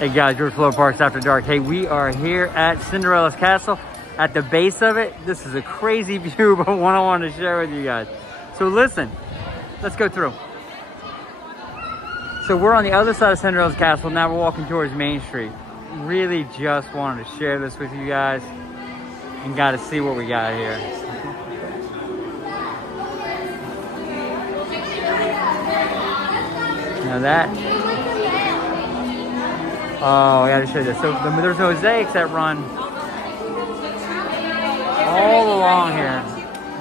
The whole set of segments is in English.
Hey guys, George Flow Parks After Dark. Hey, we are here at Cinderella's castle. At the base of it, this is a crazy view, but one I wanted to share with you guys. So listen, let's go through. So we're on the other side of Cinderella's castle. Now we're walking towards Main Street. Really just wanted to share this with you guys and got to see what we got here. Now that. Oh, I gotta show you this. So there's mosaics that run all along here.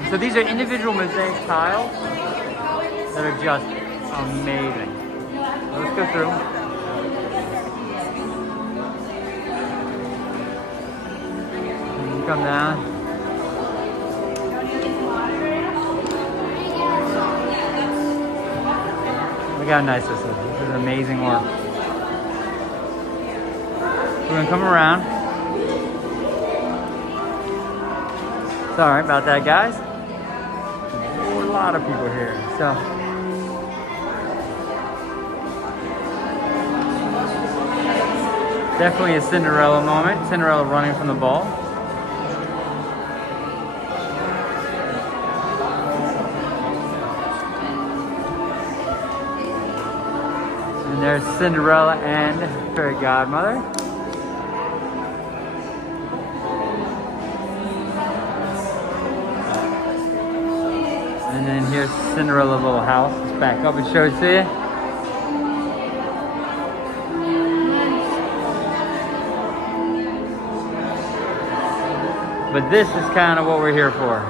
So these are individual mosaic tiles that are just amazing. So let's go through. And you come down. Look how nice this is. This is amazing work. We're gonna come around. Sorry about that, guys. A lot of people here. So definitely a Cinderella moment. Cinderella running from the ball. And there's Cinderella and Fairy Godmother. And then here's Cinderella's little house. Let's back up and show it to you. But this is kind of what we're here for.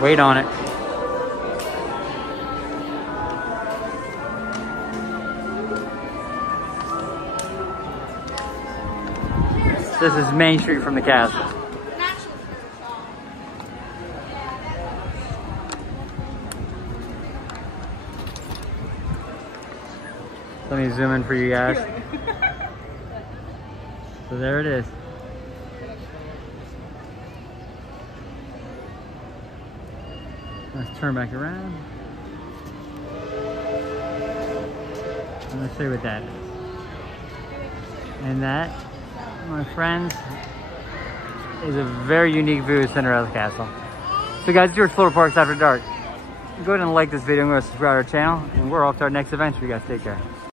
Wait on it. This is Main Street from the castle. Let me zoom in for you guys. So there it is. Let's turn back around. And let's see what that is. And that, my friends, is a very unique view of Cinderella's castle. So guys, it's George Flow Parks After Dark. Go ahead and like this video and go subscribe to our channel. And we're off to our next adventure. You guys take care.